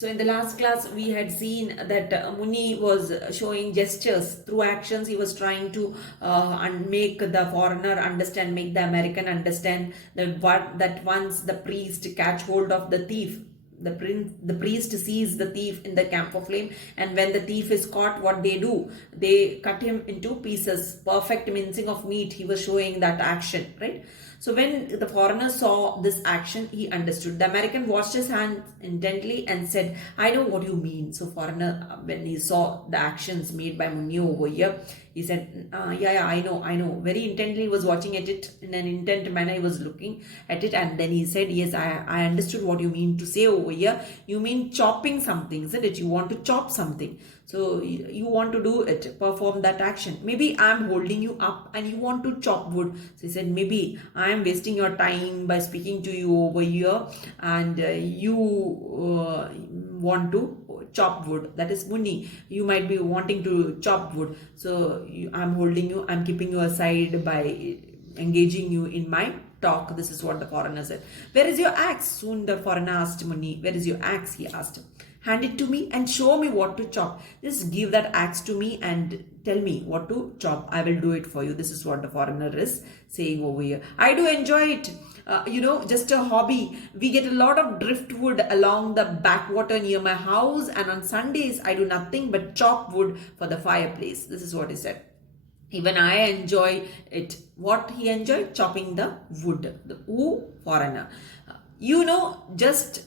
So in the last class, we had seen that Muni was showing gestures through actions. He was trying to make the foreigner understand, make the American understand that once the priest catch hold of the thief, the priest sees the thief in the camphor flame, and when the thief is caught, what they do, they cut him into pieces. Perfect mincing of meat. He was showing that action, right? So when the foreigner saw this action, he understood. The American watched his hand intently and said, "I know what you mean." So foreigner, when he saw the actions made by Munio over here, he said, yeah, I know. Very intently he was watching at it in an intent manner. He was looking at it, and then he said, yes, I understood what you mean to say over here. You mean chopping something, isn't it? You want to chop something. So you want to do it, perform that action. Maybe I'm holding you up and you want to chop wood. So he said, maybe I am wasting your time by speaking to you over here, and you want to chop wood. That is Muni. You might be wanting to chop wood. So I'm holding you, I'm keeping you aside by engaging you in my talk. This is what the foreigner said. Where is your axe? Soon the foreigner asked Muni, where is your axe? He asked. Hand it to me and show me what to chop. Just give that axe to me and tell me what to chop. I will do it for you. This is what the foreigner is saying over here. I do enjoy it. Just a hobby. We get a lot of driftwood along the backwater near my house, and on Sundays I do nothing but chop wood for the fireplace. This is what he said. Even I enjoy it. What he enjoyed? Chopping the wood. The foreigner. Just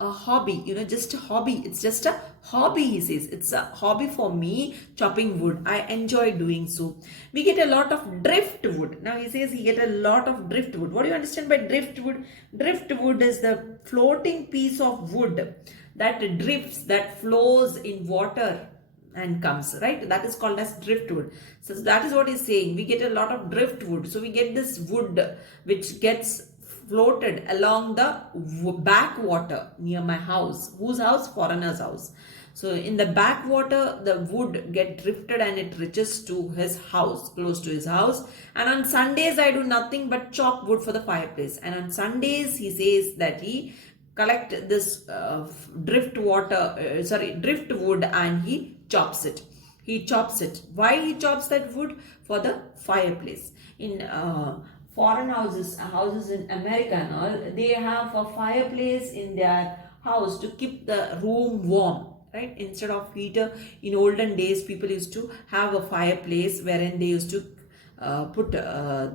a hobby, just a hobby. It's just a hobby, he says. It's a hobby for me, chopping wood. I enjoy doing so. We get a lot of driftwood. Now he says he get a lot of driftwood. What do you understand by driftwood? Driftwood is the floating piece of wood that drifts, that flows in water and comes, right? That is called as driftwood. So that is what he's saying. We get a lot of driftwood. So we get this wood which gets floated along the backwater near my house. Whose house? Foreigner's house. So in the backwater, the wood get drifted and it reaches to his house, close to his house. And on Sundays, I do nothing but chop wood for the fireplace. And on Sundays, he says that he collect this driftwood and he chops it. He chops it. Why he chops that wood? For the fireplace. In foreign houses in America and all, they have a fireplace in their house to keep the room warm, right? Instead of heater, in olden days, people used to have a fireplace wherein they used to put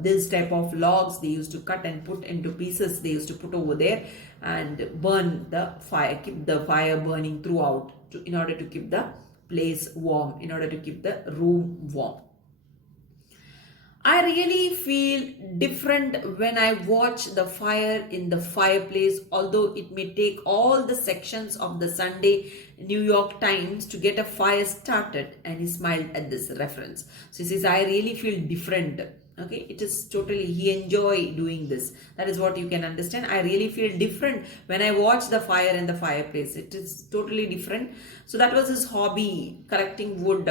this type of logs. They used to cut and put into pieces. They used to put over there and burn the fire, keep the fire burning throughout in order to keep the place warm, in order to keep the room warm. I really feel different when I watch the fire in the fireplace, although it may take all the sections of the Sunday New York Times to get a fire started. And he smiled at this reference. So he says, I really feel different. Okay, it is totally, he enjoy doing this. That is what you can understand. I really feel different when I watch the fire in the fireplace. It is totally different. So that was his hobby, collecting wood,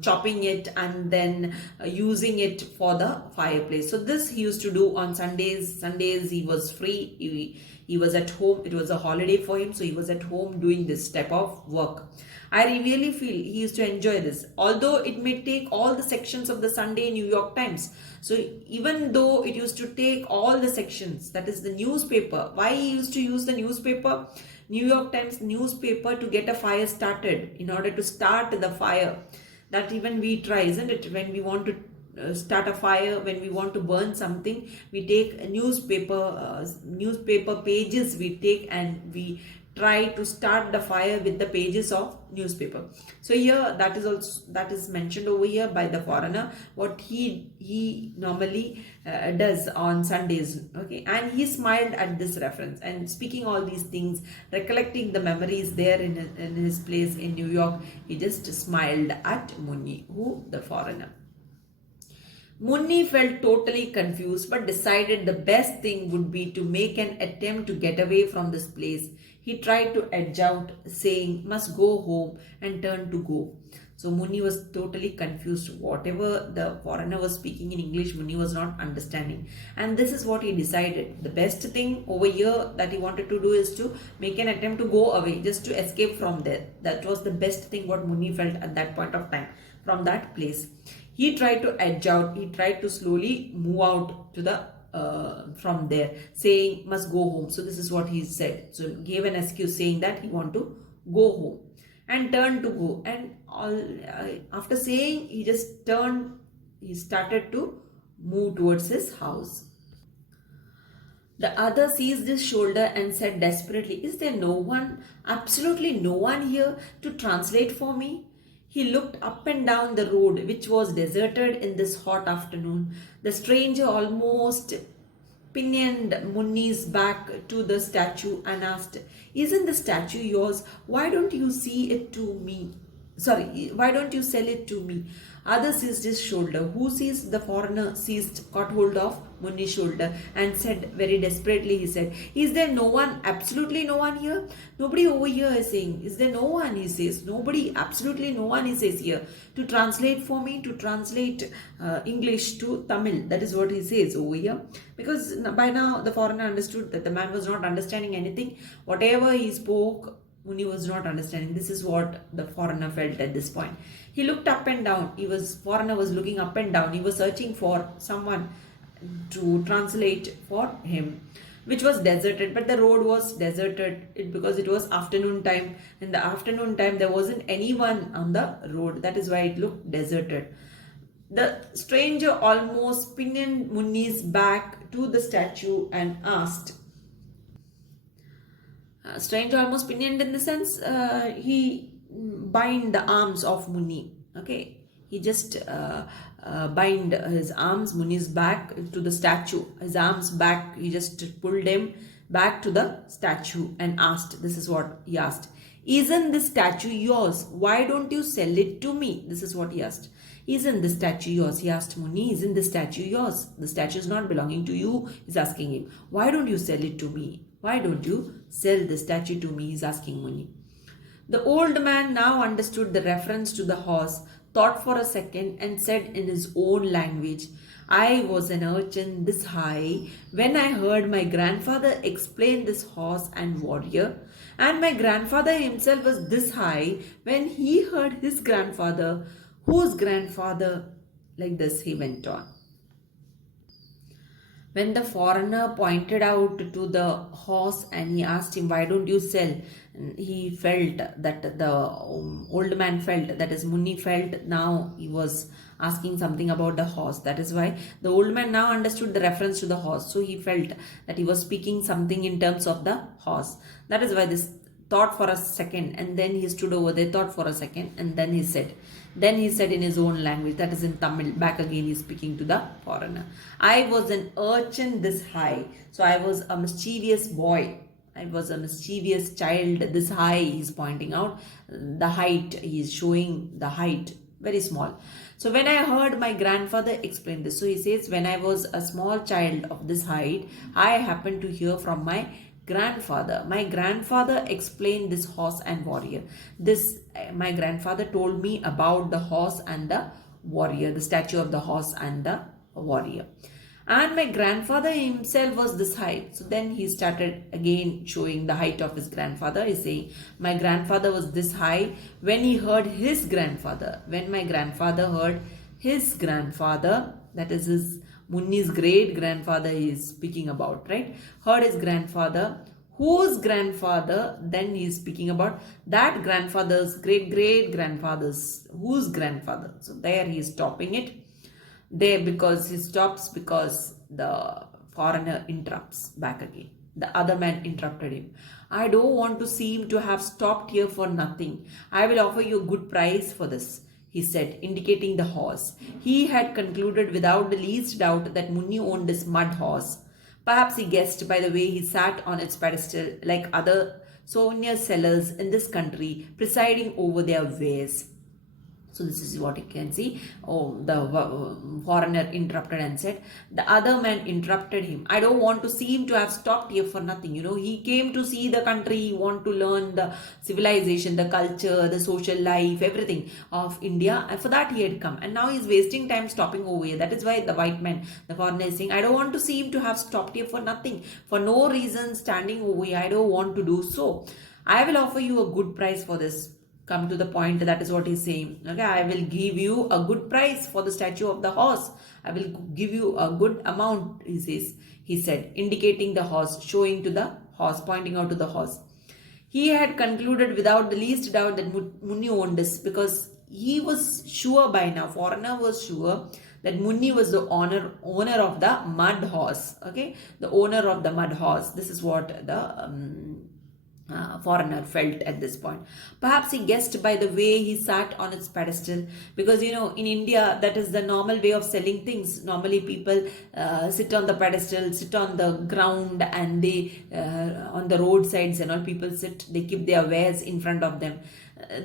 chopping it, and then using it for the fireplace. So this he used to do on Sundays. Sundays he was free. He was at home. It was a holiday for him. So he was at home doing this type of work. I really feel he used to enjoy this, although it may take all the sections of the Sunday New York Times. So even though it used to take all the sections, that is the newspaper. Why he used to use the newspaper? New York Times newspaper to get a fire started, in order to start the fire. That even we try, isn't it? When we want to start a fire, when we want to burn something, we take a newspaper pages we take, and we try to start the fire with the pages of newspaper. So here that is mentioned over here by the foreigner, what he normally does on Sundays. Okay, and he smiled at this reference, and speaking all these things, recollecting the memories there in his place in New York, he just smiled at Muni, the foreigner. Munni felt totally confused but decided the best thing would be to make an attempt to get away from this place. He tried to edge out, saying, must go home, and turned to go. So Muni was totally confused. Whatever the foreigner was speaking in English, Muni was not understanding. And this is what he decided. The best thing over here that he wanted to do is to make an attempt to go away, just to escape from there. That was the best thing what Muni felt at that point of time from that place. He tried to edge out. He tried to slowly move out to the from there, saying must go home. So this is what he said. So gave an excuse saying that he want to go home and turned to go. And after saying, he just turned. He started to move towards his house. The other seized his shoulder and said desperately, is there no one, absolutely no one here to translate for me? He looked up and down the road, which was deserted in this hot afternoon. The stranger almost pinioned Muni's back to the statue and asked, isn't the statue yours? Why don't you see it to me? Why don't you sell it to me? Other seized his shoulder. Who seized? The foreigner caught hold of Muni's shoulder and said very desperately, he said, is there no one, absolutely no one here? Nobody over here is saying, is there no one? He says, nobody, absolutely no one, he says here. To translate for me, to translate English to Tamil. That is what he says over here. Because by now the foreigner understood that the man was not understanding anything. Whatever he spoke, Muni was not understanding. This is what the foreigner felt at this point. He looked up and down. Foreigner was looking up and down. He was searching for someone to translate for him, which was deserted. But the road was deserted because it was afternoon time. In the afternoon time, there wasn't anyone on the road. That is why it looked deserted. The stranger almost pinioned Muni's back to the statue and asked, stranger almost pinioned in the sense he bind the arms of Muni. Okay, he just bind his arms, Muni's back to the statue. His arms back, he just pulled him back to the statue and asked, this is what he asked, isn't this statue yours? Why don't you sell it to me? This is what he asked. Isn't the statue yours? He asked Muni, isn't the statue yours? The statue is not belonging to you. He's asking him, why don't you sell it to me? Why don't you sell the statue to me? He's asking Muni. The old man now understood the reference to the horse, thought for a second and said in his own language, I was an urchin this high when I heard my grandfather explain this horse and warrior, and my grandfather himself was this high when he heard his grandfather, whose grandfather, like this he went on. When the foreigner pointed out to the horse and he asked him, why don't you sell? He felt that the old man felt, that is Muni felt, now he was asking something about the horse. That is why the old man now understood the reference to the horse. So he felt that he was speaking something in terms of the horse. That is why this thought for a second, and then he stood over there, thought for a second, and then he said in his own language, that is in Tamil, back again he is speaking to the foreigner. I was an urchin this high. So I was a mischievous boy. I was a mischievous child this high. He is pointing out the height. He is showing the height, very small. So when I heard my grandfather explain this, so he says, when I was a small child of this height, I happened to hear from my grandfather. My grandfather explained this horse and warrior. My grandfather told me about the horse and the warrior, the statue of the horse and the warrior. And my grandfather himself was this height. So then he started again showing the height of his grandfather. He's saying, my grandfather was this high when he heard his grandfather. When my grandfather heard his grandfather, that is his Muni's great grandfather he is speaking about, right? Heard his grandfather, whose grandfather, then he is speaking about that grandfather's great grandfather's, whose grandfather. So there he is stopping it. There because he stops because the foreigner interrupts back again. The other man interrupted him. I don't want to seem to have stopped here for nothing. I will offer you a good price for this, he said, indicating the horse. He had concluded without the least doubt that Muni owned this mud horse. Perhaps he guessed by the way he sat on its pedestal like other souvenir sellers in this country, presiding over their wares. So this is what you can see. Oh, the foreigner interrupted and said, the other man interrupted him. I don't want to seem to have stopped here for nothing. He came to see the country, he want to learn the civilization, the culture, the social life, everything of India. And for that he had come. And now he's wasting time stopping over here. That is why the white man, the foreigner is saying, I don't want to seem to have stopped here for nothing. For no reason standing over here. I don't want to do so. I will offer you a good price for this. Come to the point, that is what he's saying. Okay, I will give you a good price for the statue of the horse. I will give you a good amount, he said, indicating the horse, showing to the horse, pointing out to the horse. He had concluded without the least doubt that Munni owned this, because he was sure by now, foreigner was sure that Munni was the owner of the mud horse. Okay, the owner of the mud horse. This is what the foreigner felt at this point. Perhaps he guessed by the way he sat on its pedestal, because in India that is the normal way of selling things. Normally people sit on the pedestal, sit on the ground, and they on the roadsides and all, people sit, they keep their wares in front of them.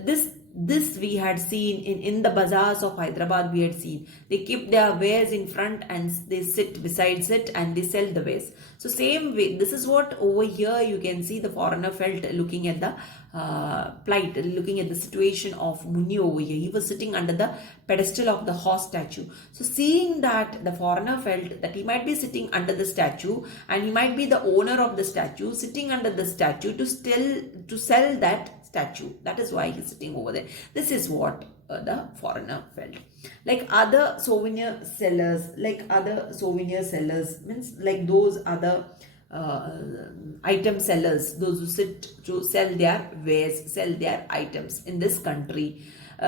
This we had seen in the bazaars of Hyderabad. We had seen they keep their wares in front and they sit besides it and they sell the wares. So same way, this is what over here you can see the foreigner felt looking at the plight, looking at the situation of Munni over here. He was sitting under the pedestal of the horse statue. So seeing that, the foreigner felt that he might be sitting under the statue and he might be the owner of the statue, sitting under the statue to sell that statue. That is why he's sitting over there. This is what the foreigner felt. Like other souvenir sellers, means like those other item sellers, those who sit to sell their wares, sell their items in this country,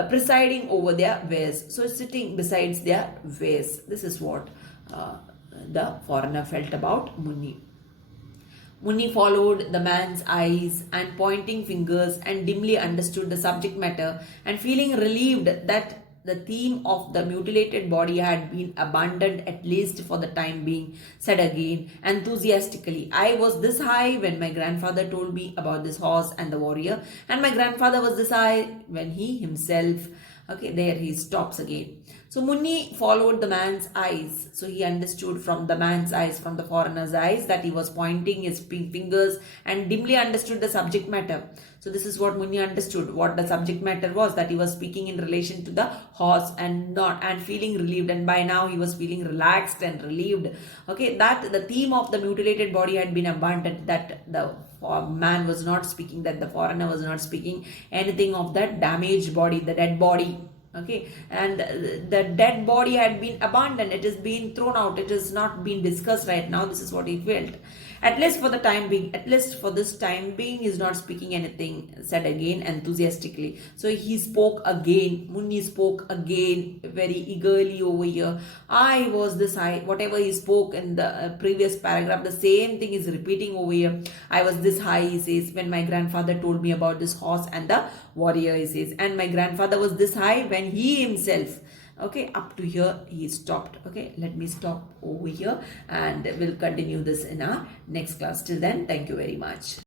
presiding over their wares. So sitting besides their wares. This is what the foreigner felt about Munni. Munni followed the man's eyes and pointing fingers and dimly understood the subject matter, and feeling relieved that the theme of the mutilated body had been abandoned at least for the time being, said again enthusiastically, I was this high when my grandfather told me about this horse and the warrior, and my grandfather was this high when he himself. Okay, there he stops again. So Munni followed the man's eyes. So he understood from the man's eyes, from the foreigner's eyes, that he was pointing his fingers and dimly understood the subject matter. So this is what Munni understood, what the subject matter was, that he was speaking in relation to the horse and feeling relieved. And by now he was feeling relaxed and relieved. Okay, that the theme of the mutilated body had been abandoned, that the man was not speaking, that the foreigner was not speaking anything of that damaged body, the dead body. Okay, and the dead body had been abandoned, it is being thrown out, it is not being discussed right now. This is what he felt. At least for the time being, at least for this time being, he is not speaking anything, said again enthusiastically. So he spoke again, Munni spoke again very eagerly over here. I was this high, whatever he spoke in the previous paragraph, the same thing is repeating over here. I was this high, he says, when my grandfather told me about this horse and the warrior, he says, and my grandfather was this high when he himself. Okay, up to here he stopped. Okay, let me stop over here and we'll continue this in our next class. Till then, thank you very much.